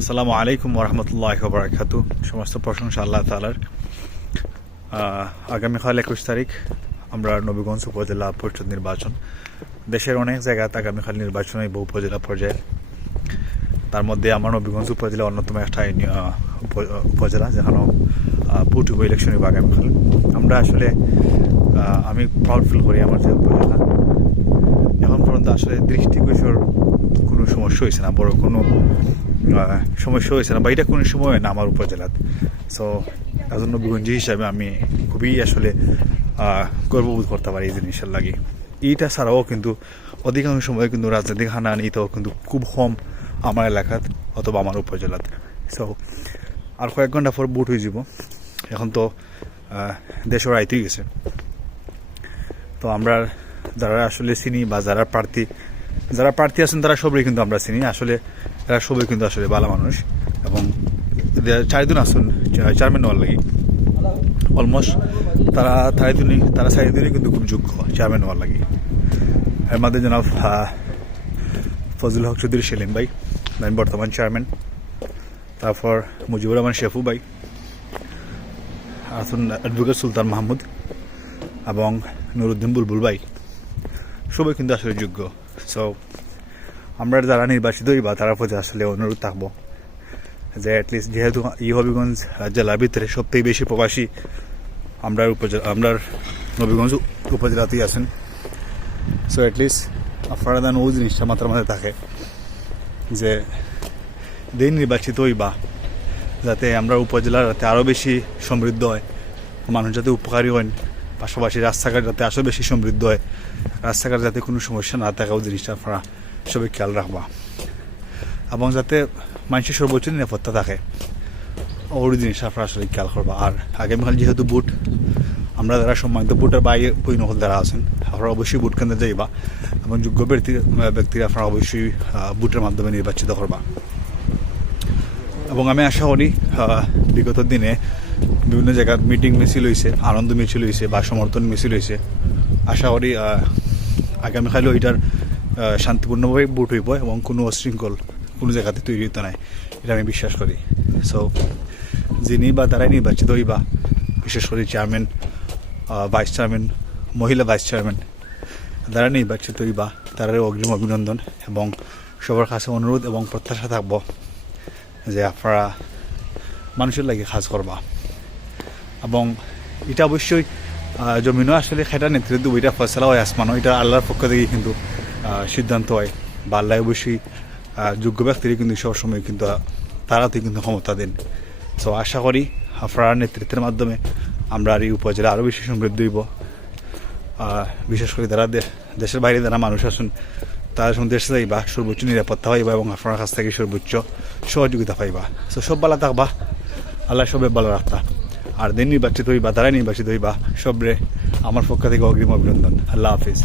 আসসালামু আলাইকুম ওরহমতুল্লাহি ওয়া বারাকাতুহু। সমস্ত প্রশংসা আল্লাহ তাআলার। আগামীকাল 21 তারিখ আমরা নবীগঞ্জ উপজেলা পরিষদ নির্বাচন। দেশের অনেক জায়গায় আগামীকাল নির্বাচন হইব উপজেলা পর্যায়ে। তার মধ্যে আমার নবীগঞ্জ উপজেলা অন্যতম একটা উপজেলা, যেখানে ভোট ইলেকশন হইব আগামীকাল। আমরা আসলে আমি প্রাউড ফিল করি আমার যে উপজেলা এখন পর্যন্ত আসলে দৃষ্টিগোচর কোনো সমস্যা হয়েছে না, বড় কোনো সমস্যা হয়েছে না, বা এটা কোনো সময় না আমার উপজেলাত। সো একজন নবীগঞ্জি হিসাবে আমি খুবই আসলে গর্ববোধ করতে পারি এই জিনিসের লাগে। এইটা ছাড়াও কিন্তু অধিকাংশ সময় কিন্তু রাজনৈতিক হানাহানিটাও কিন্তু খুব কম আমার এলাকাত অথবা আমার উপজেলাত। সো আর কয়েক ঘন্টা পর ভোট হয়ে যাব। এখন তো দেশের আইতেই গেছে। তো আমরা যারা আসলে চিনি বা যারা প্রার্থী আছেন তারা সবাই কিন্তু আমরা চিনি। আসলে এরা সবাই কিন্তু আসলে ভালো মানুষ, এবং চারিদিন আসুন চেয়ারম্যান হওয়ার লাগে অলমোস্ট তারা চারিদিনই কিন্তু খুব যোগ্য চেয়ারম্যান হওয়ার লাগে। এর মধ্যে জনাব ফজল হক চৌধুরী সেলিম ভাই বর্তমান চেয়ারম্যান, তারপর মুজিবুর রহমান শেফু ভাই, আসুন অ্যাডভোকেট সুলতান মাহমুদ এবং নুরুদ্দিন বুলবুল ভাই, সবাই কিন্তু আসলে যোগ্য। সো আমরা যারা নির্বাচিত হইবা তারা প্রতি আসলে অনুরোধ থাকবো যে অ্যাটলিস্ট যেহেতু হবিগঞ্জ জেলার ভিতরে সবথেকে বেশি প্রবাসী আমরা নবীগঞ্জ উপজেলাতেই আছেন। সো অ্যাটলিস্ট আপনারা যেন ওই জিনিসটা মাথার মধ্যে থাকে যে দিন নির্বাচিত হইবা যাতে আমরা উপজেলা যাতে আরও বেশি সমৃদ্ধ হয়, মানুষ যাতে উপকারী হন, পাশাপাশি রাস্তাঘাট যাতে আরও বেশি সমৃদ্ধ হয়, রাস্তাঘাট যাতে কোনো সমস্যা না থাকে ওই জিনিসটা আপনারা সবাই খেয়াল রাখবা, এবং যাতে মানুষের সর্বোচ্চ নিরাপত্তা থাকে ওই জিনিসটা আপনারা আসলে খেয়াল করবা। আর আগামীকাল যেহেতু ভোট, আমরা যারা সম্মানিত ভোটার বইনকল যারা আছেন আপনারা অবশ্যই ভোট কেন্দ্রে যাইবা, এবং যোগ্য ব্যক্তিরা আপনারা অবশ্যই ভোটের মাধ্যমে নির্বাচিত করবা। এবং আমি আশা করি বিগত দিনে বিভিন্ন জায়গার মিটিং মিছিল হয়েছে, আনন্দ মিছিল হয়েছে বা সমর্থন মিছিল হয়েছে, আশা করি আগামীকালও এটার শান্তিপূর্ণভাবে ভোট হইব এবং কোনো অশৃঙ্খল কোনো জায়গাতে তৈরি হইতে নাই, এটা আমি বিশ্বাস করি। সো যিনি বা তারাই নির্বাচিত হইবা, বিশেষ করে চেয়ারম্যান, ভাইস চেয়ারম্যান, মহিলা ভাইস চেয়ারম্যান যারা নির্বাচিত হইবা তারারও অগ্রিম অভিনন্দন, এবং সবার কাছে অনুরোধ এবং প্রত্যাশা থাকব যে আপনারা মানুষের লাগে কাজ করবা। এবং এটা অবশ্যই জমিনও আসলে সেটা নেতৃত্ব ওইটা ফয়সলা হয় আসমানও, এটা আল্লাহর পক্ষ থেকে কিন্তু সিদ্ধান্ত হয়, বা আল্লাহ অবশ্যই যোগ্য ব্যক্তিরা কিন্তু সবসময় কিন্তু তারাতেই কিন্তু ক্ষমতা দেন। সো আশা করি আপনার নেতৃত্বের মাধ্যমে আমরা এই উপজেলা আরও বেশি সমৃদ্ধ হইব। বিশেষ করে যারা দেশের বাইরে যারা মানুষ আসুন তারা যখন দেশে যাইবা সর্বোচ্চ নিরাপত্তা পাইবা এবং আপনার কাছ থেকে সর্বোচ্চ সহযোগিতা পাইবা। সো সব ভালো থাকবা, আল্লাহ সবে ভালো রাখতা। আর দিন নির্বাচিত হইবা, তারাই নির্বাচিত হইবা, সবরে আমার পক্ষ থেকে অগ্রিম অভিনন্দন। আল্লাহ হাফিজ।